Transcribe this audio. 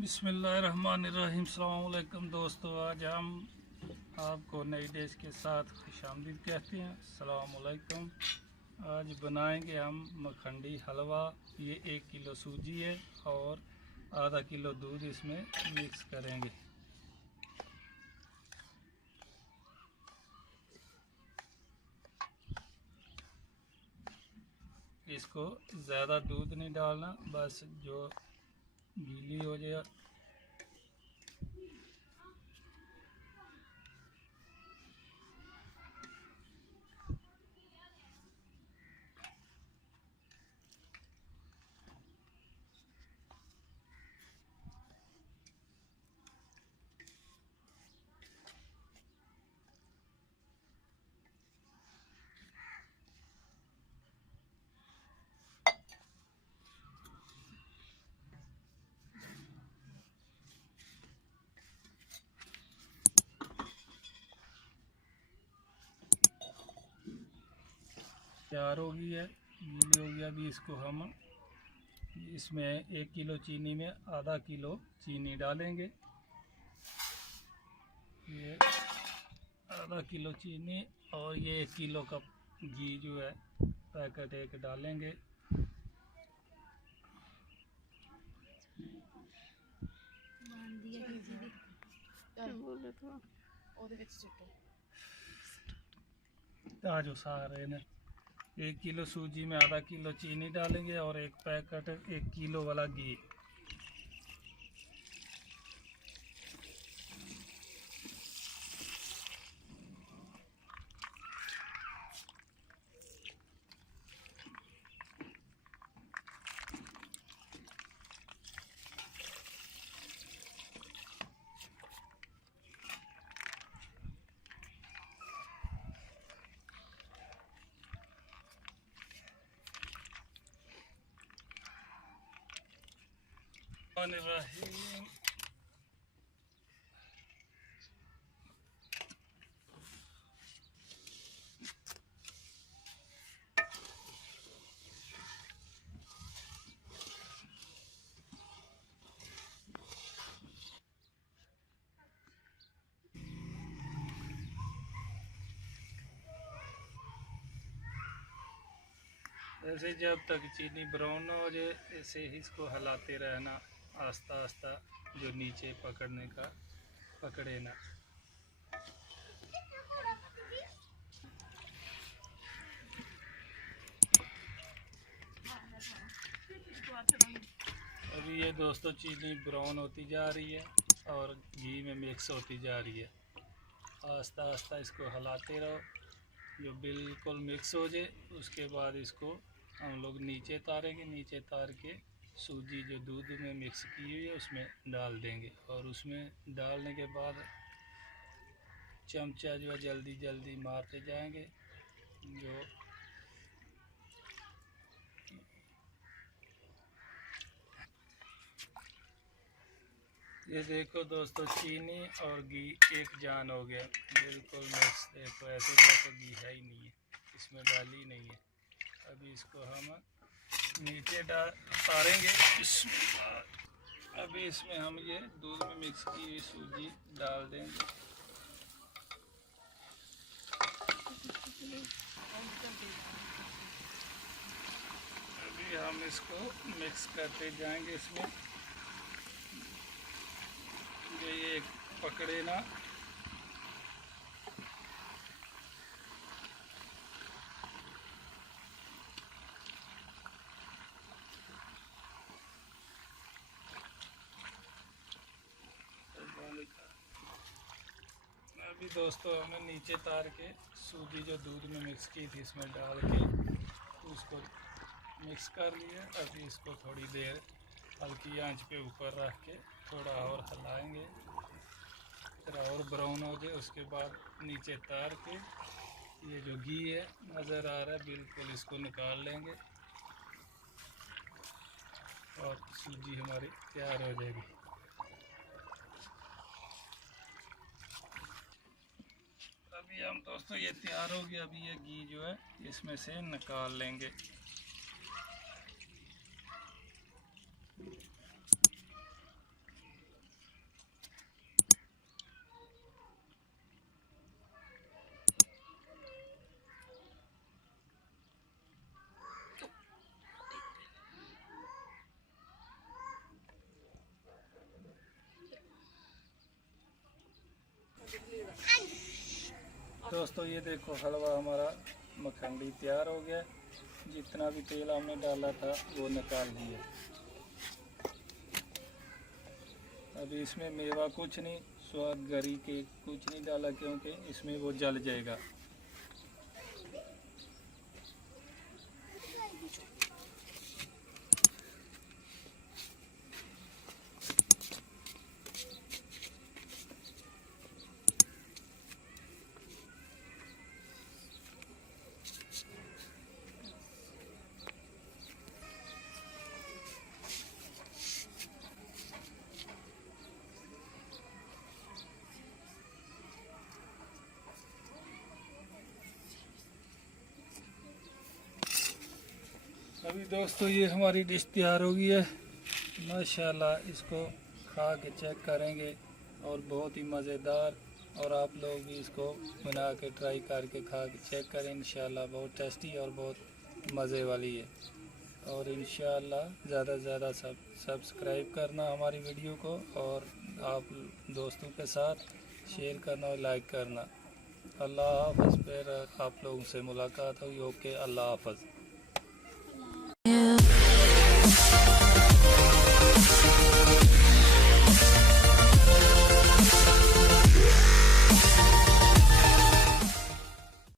बिस्मिल्लाहिर्रहमानिर्रहीम। अस्सलाम वालेकुम दोस्तों, आज हम आपको नई डिश के साथ खुशामदीद कहते हैं। अस्सलाम वालेकुम। आज बनाएंगे हम मखंडी हलवा। ये 1 किलो सूजी है और आधा किलो दूध इसमें मिक्स करेंगे। इसको ज़्यादा दूध नहीं डालना, बस जो गीली हो जाए। तैयार हो गई है, गीली हो गया। अभी इसको हम इसमें 1 किलो चीनी में आधा किलो चीनी डालेंगे। ये आधा किलो चीनी और ये 1 किलो का घी जो है पैकेट एक डालेंगे। जो सारे ने 1 किलो सूजी में आधा किलो चीनी डालेंगे और एक पैकेट 1 किलो वाला घी। ऐसे जब तक चीनी ब्राउन न हो जाए, ऐसे ही इसको हिलाते रहना आस्ता आस्ता, जो नीचे पकड़ने का पकड़े ना। अभी ये दोस्तों चीनी ब्राउन होती जा रही है और घी में मिक्स होती जा रही है। आस्ता आस्ता इसको हिलाते रहो, जो बिल्कुल मिक्स हो जाए उसके बाद इसको हम लोग नीचे तारेंगे। नीचे तार के सूजी जो दूध में मिक्स की हुई है उसमें डाल देंगे और उसमें डालने के बाद चमचा जो है जल्दी जल्दी मारते जाएंगे। जो ये देखो दोस्तों, चीनी और घी एक जान हो गया, बिल्कुल मिक्स। देखो ऐसे तो घी है ही नहीं है, इसमें डाली नहीं है। अभी इसको हम नीचे तारेंगे। अभी इसमें हम ये दूध में मिक्स की हुई सूजी डाल देंगे। अभी हम इसको मिक्स करते जाएंगे। इसमें ये पकड़े ना। अभी दोस्तों हमें नीचे तार के सूजी जो दूध में मिक्स की थी इसमें डाल के उसको मिक्स कर लिया। अभी इसको थोड़ी देर हल्की आंच पे ऊपर रख के थोड़ा और हिलाएंगे, थोड़ा और ब्राउन हो जाए। उसके बाद नीचे तार के ये जो घी है नज़र आ रहा है बिल्कुल, इसको निकाल लेंगे और सूजी हमारी तैयार हो जाएगी। अभी हम दोस्तों ये तैयार हो गया। अभी ये घी जो है इसमें से निकाल लेंगे। दोस्तों ये देखो हलवा हमारा मखंडी तैयार हो गया। जितना भी तेल हमने डाला था वो निकाल लिया। अभी इसमें मेवा कुछ नहीं, स्वाद गरी के कुछ नहीं डाला क्योंकि इसमें वो जल जाएगा। अभी दोस्तों ये हमारी डिश तैयार हो गई है माशाल्लाह। इसको खा के चेक करेंगे और बहुत ही मज़ेदार, और आप लोग भी इसको बना के ट्राई करके खा के चेक करें। इंशाल्लाह बहुत टेस्टी और बहुत मज़े वाली है। और इंशाल्लाह ज़्यादा से ज़्यादा सब्सक्राइब करना हमारी वीडियो को, और आप दोस्तों के साथ शेयर करना और लाइक करना। अल्लाह हाफ़िज़। फिर आप लोगों से मुलाकात होगी। ओके, अल्लाह हाफ़िज़।